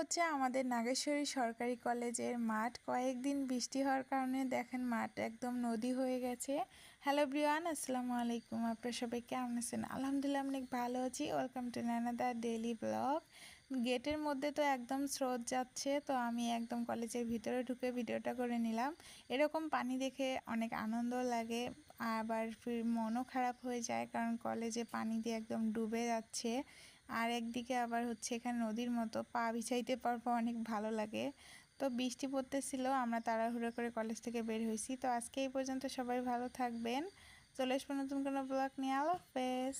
হচ্ছে আমাদের নাগেশ্বরী সরকারি কলেজের মাঠ। কয়েকদিন বৃষ্টি হওয়ার কারণে দেখেন মাঠ একদম নদী হয়ে গেছে। হ্যালো ব্রিয়ান, আসসালামু আলাইকুম। আপনারা সবাই কেমন আছেন? আলহামদুলিল্লাহ অনেক ভালো আছি। Welcome to another daily blog. গেটের মধ্যে তো একদম স্রোত যাচ্ছে, তো আমি একদম কলেজের ভিতরে ঢুকে ভিডিওটা করে নিলাম। এরকম পানি দেখে অনেক আনন্দ লাগে, আবার ফির মনও খারাপ হয়ে যায়, কারণ কলেজে পানি দিয়ে একদম ডুবে যাচ্ছে। আর একদিকে আবার হচ্ছে এখানে নদীর মতো পা ভিজাইতে পারবো, অনেক ভালো লাগে। তো বৃষ্টি পড়তেছিল, আমরা তাড়াহুড়ো করে কলেজ থেকে বের হয়েছি। তো আজকে এই পর্যন্ত, সবাই ভালো থাকবেন। চলে আসবো নতুন কোনো ব্লগ নিয়ে। আল্লাহ হাফেজ।